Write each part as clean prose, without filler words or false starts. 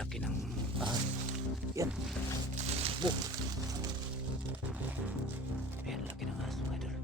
laki ng ahas. Yan. Oh. Ayan, laki ng ahas mga idol.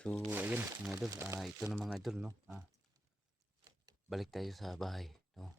So ayan mga idol, ito na mga idol, no. Balik tayo sa bahay, no.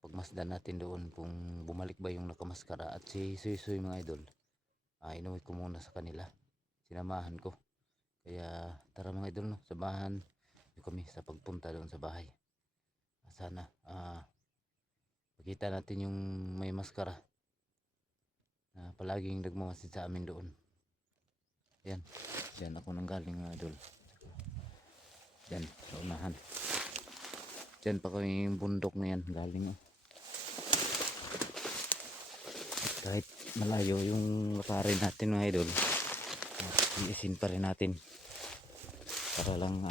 Pagmasdan natin doon kung bumalik ba yung nakamaskara at si Suy mga idol. Inuwi ko muna sa kanila, sinamahan ko. Kaya tara mga idol, no, samahan niyo kami sa pagpunta doon sa bahay. Sana makita natin yung may maskara na palaging nagmamasid sa amin doon. Yan, dyan ako nang galing mga idol. Dyan sa unahan. Dyan pa kami yung bundok na yan galing. Kahit malayo yung lakarin natin mga idol, iisin pa rin natin para lang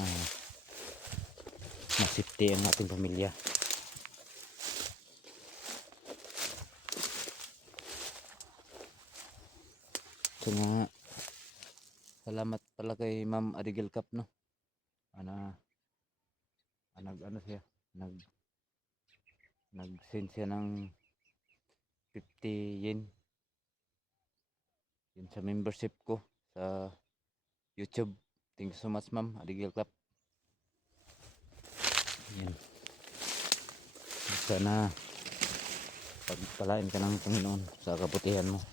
masipti ang ating pamilya. So nga, salamat pala kay Ma'am Adigel Cup, no. Ano siya, nag-send siya ng 50 yen. Yun sa membership ko sa YouTube. Thank you so much, Ma'am Adigel Cup. Yan. Sana pagpalain ka ng Panginoon sa kabutihan mo.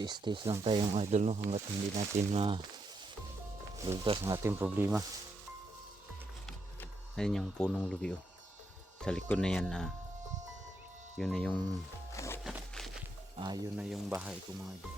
Tiis-tiis lang tayo mga idol, no, hanggat hindi natin lultas ang ating problema. Ayun yung punong lubi, oh. Sa likod na yan, yun na yung bahay ko mga idol.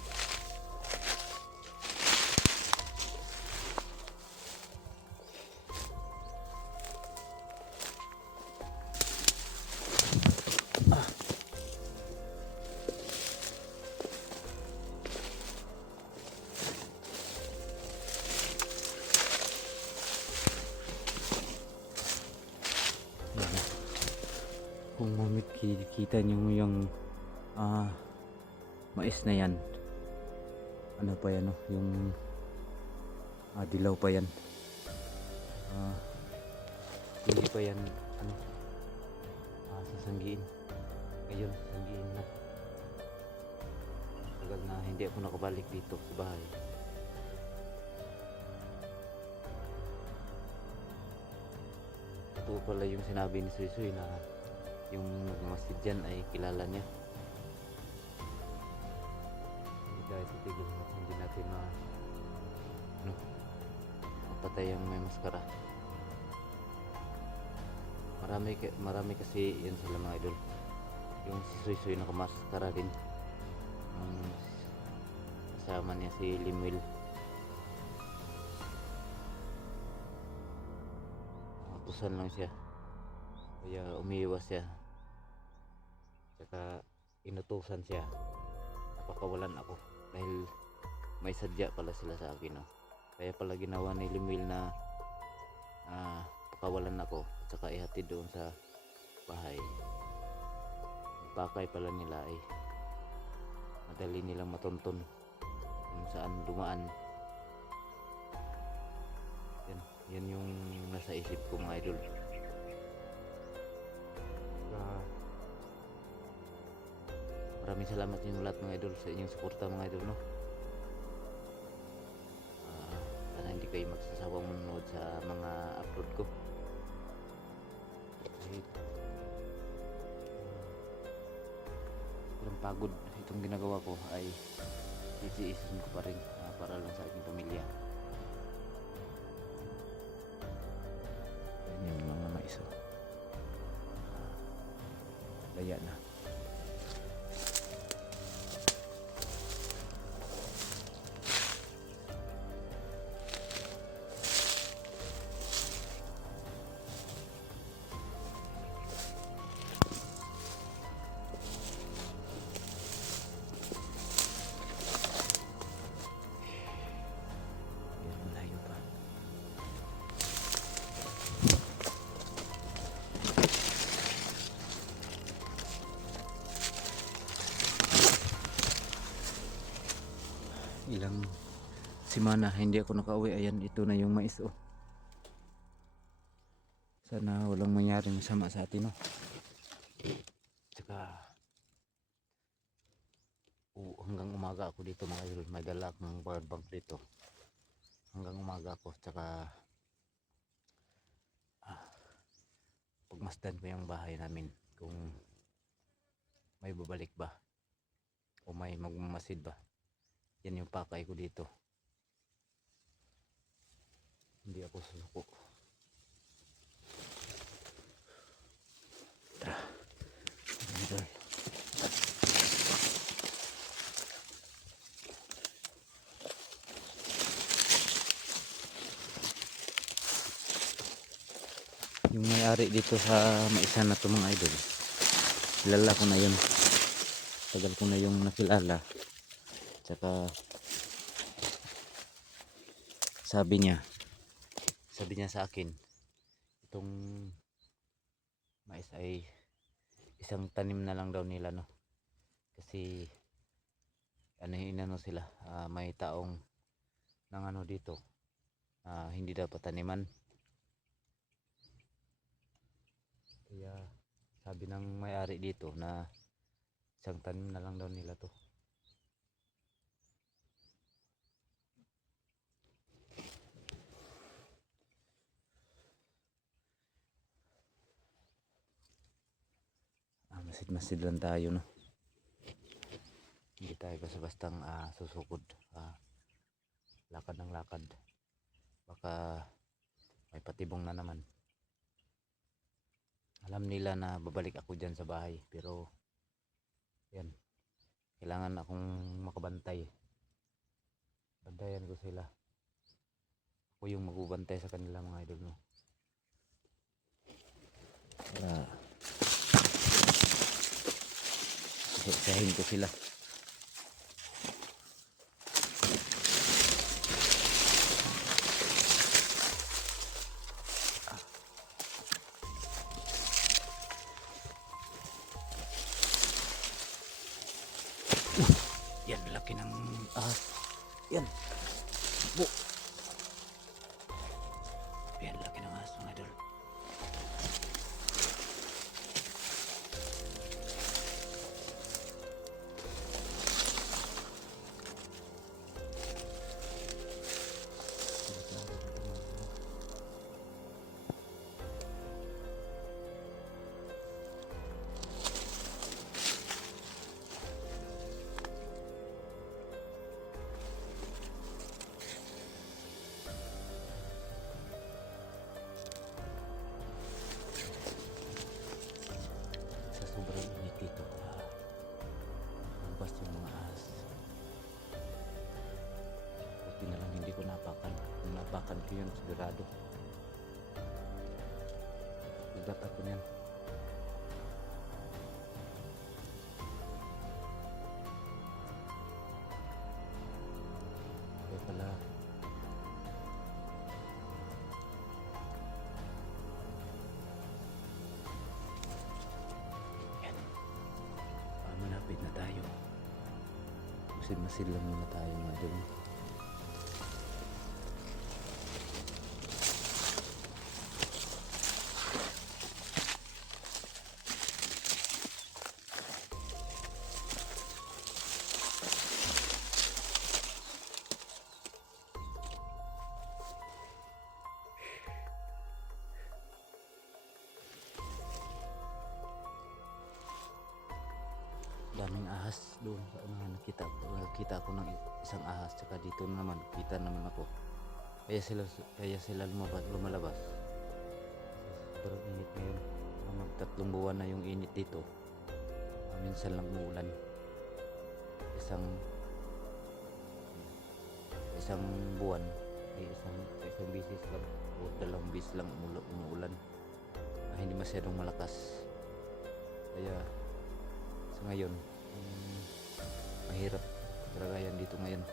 Kung makikita nyo yung mais na yan, ano pa yan, no? Yung dilaw pa yan, hindi pa yan sasanggiin. Ngayon sasanggiin na. Tagal na hindi ako nakabalik dito sa bahay. Ito pala yung sinabi ni Suy na yung masjid dyan ay kilala niya. Hindi tayo titigil na hindi natin mapatay ang may maskara. Marami kasi yan sila mga idol. Yung si Suy nakamaskara din. Kasama niya si Limwil. Utusan lang siya, kaya umiiwas siya. Saka inutusan siya, napakawalan ako dahil may sadya pala sila sa akin, no? Kaya pala ginawa ni Limwil na pakawalan ako at saka ihatid doon sa bahay. Pakay pala nila ay madali nilang matonton kung saan dumaan. Yan yung nasa isip ko mga idol. Maraming salamat sa inyo lahat mga idol sa inyong suporta mga idol, no. Sana hindi kayo magsasawang manood sa mga upload ko. Kahit walang pagod itong ginagawa ko ay titiisin ko pa rin para lang sa aking pamilya. Yan yung mga mais, oh. Laya na. Yan, malayo pa. Ilang simana hindi ako nakauwi. Ayan, ito na yung mais, oh. Sana walang mangyaring masama sa atin, oh. Tsaka hanggang umaga ako dito mga idol. May dala akong power bank dito. Hanggang umaga ako. Tsaka pagmasdan ko yung bahay namin kung may babalik ba o may magmamasid ba. Yan yung pakay ko dito. Hindi ako susuko. Tara. Idol. Yung may-ari dito sa maisan na to mga idol, kilala ko na yun. Tagal ko na yung nakilala. Tsaka sabi niya sa akin, itong mais ay isang tanim na lang daw nila, no. Kasi inano sila, may taong nang ano dito, hindi dapat taniman. Kaya sabi ng may-ari dito na isang tanim na lang daw nila to. Masid-masid lang tayo, no. Hindi tayo basta-bastang susukod, lakad ng lakad. Baka may patibong na naman. Alam nila na babalik ako dyan sa bahay, pero yan, kailangan akong makabantay. Bantayan ko sila. Ako yung magbubantay sa kanila mga idol, no. Para isahin ko sila. Yan, laki ng yan. Bu. Yan, laki ng ahas mga idol. Sobrang init dito, lumabas yung mga ahas. Buti na lang hindi ko napakan. Kung napakan ko yun, sigurado ugat ako niyan. Kaya pala malapit na tayo. Masid-masid lang muna tayo mga idol. Daming ahas. ahas doon sa unahan. Nakita ako ng isang ahas, tsaka dito naman kita naman ako. Kaya sila lumalabas. Sobrang init ngayon. Magtatlong buwan na yung init dito. Minsan lang umuulan. Isang buwan ay isang bisis lang o dalawang bisis lang umuulan. Hindi masyadong malakas. Kaya sa ngayon mahirap talaga yan dito ngayon.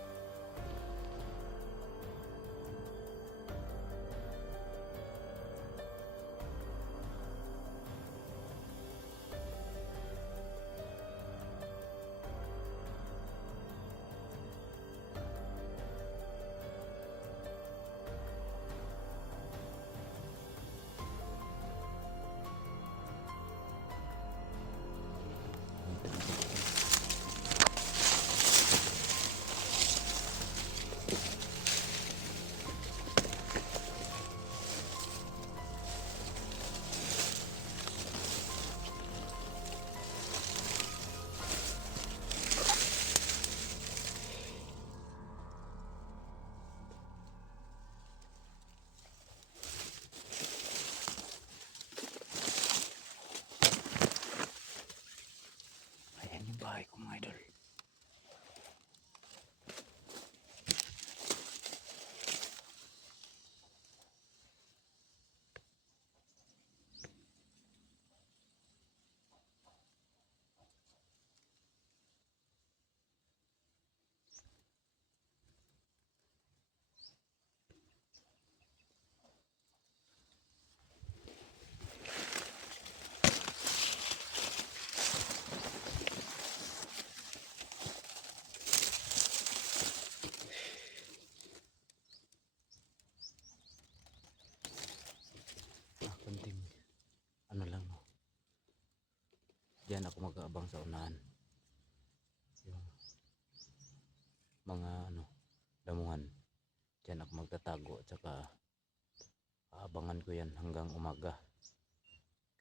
Ayan yung bahay ko mga idol. Konting ano lang, no. Diyan ako mag-aabang sa unahan. Yung mga damuhan. Diyan ako magtatago at saka aabangan ko yan hanggang umaga.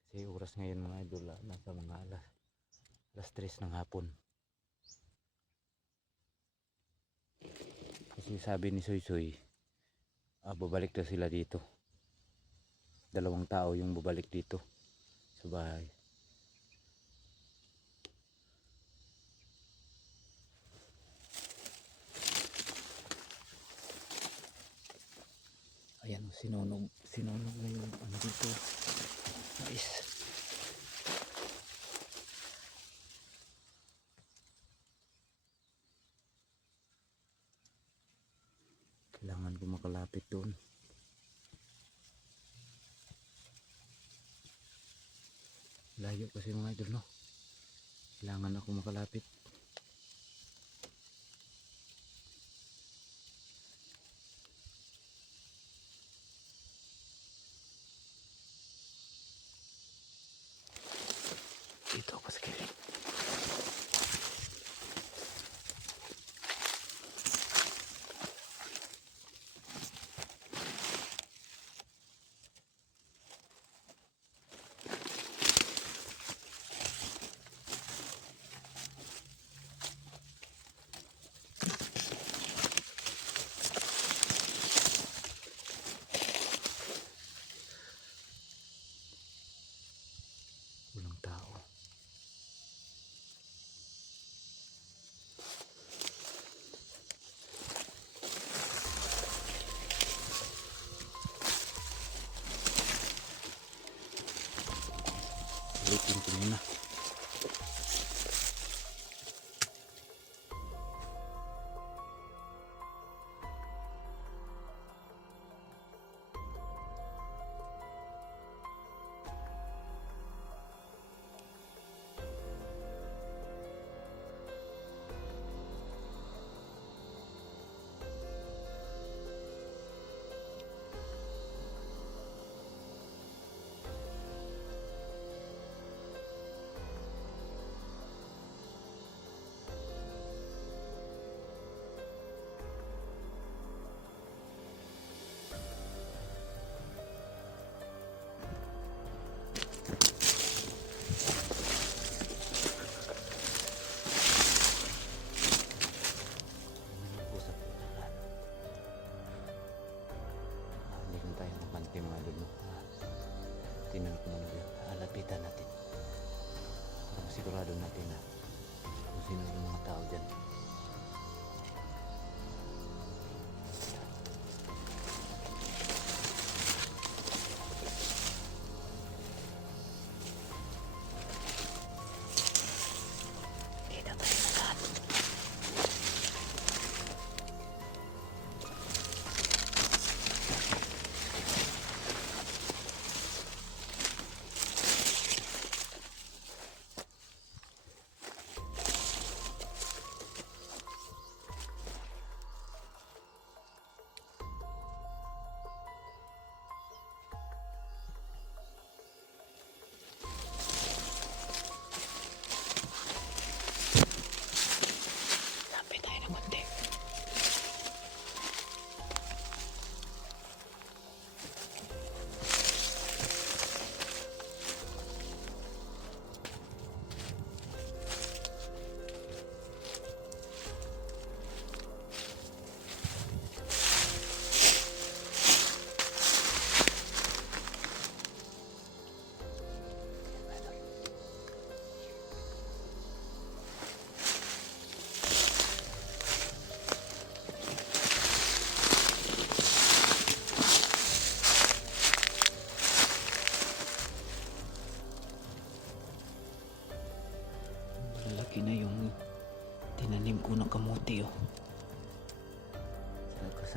Kasi oras ngayon mga idol, nasa mga alas 3 ng hapon. Kasi sabi ni Soy, babalik na sila dito. 2 tao yung babalik dito sa bahay. Ayan, sinunog na yung dito. Nice. Kailangan ko makalapit doon. Layo kasi mga idol, no. Kailangan ako makalapit. Dito ako sa gilid.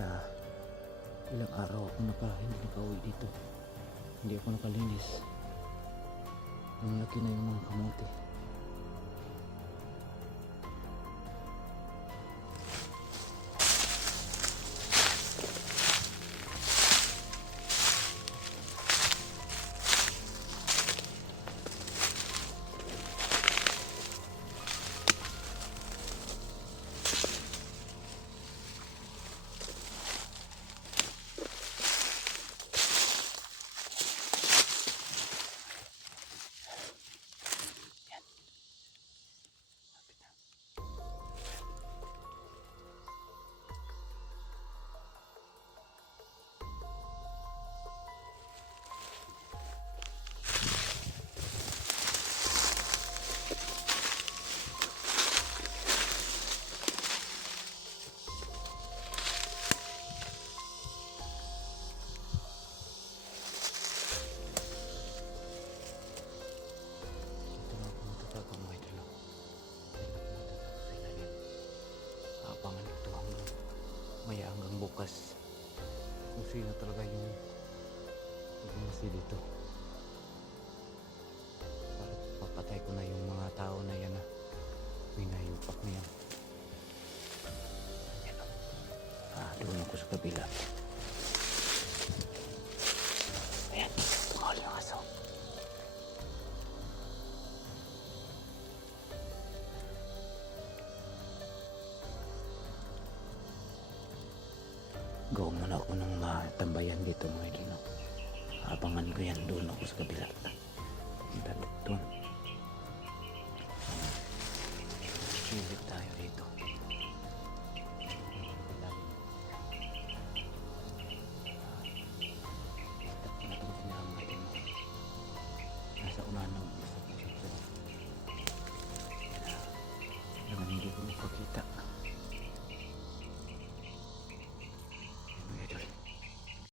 sa ilang araw ako hindi nakauwi dito. Hindi ako nakalinis. Ang laki na yung mga kamote. Maya hanggang bukas kung sino talaga yung bumasi dito para papatay ko na yung mga tao na yan na pinayupak na yan. Yan o. Doon ako sa kabila. Ayan, tumawal yung aso. Gawin muna ako ng matambayan dito mga idol. Abangan ko yan, doon ako sa kabila. Doon. Silip tayo dito.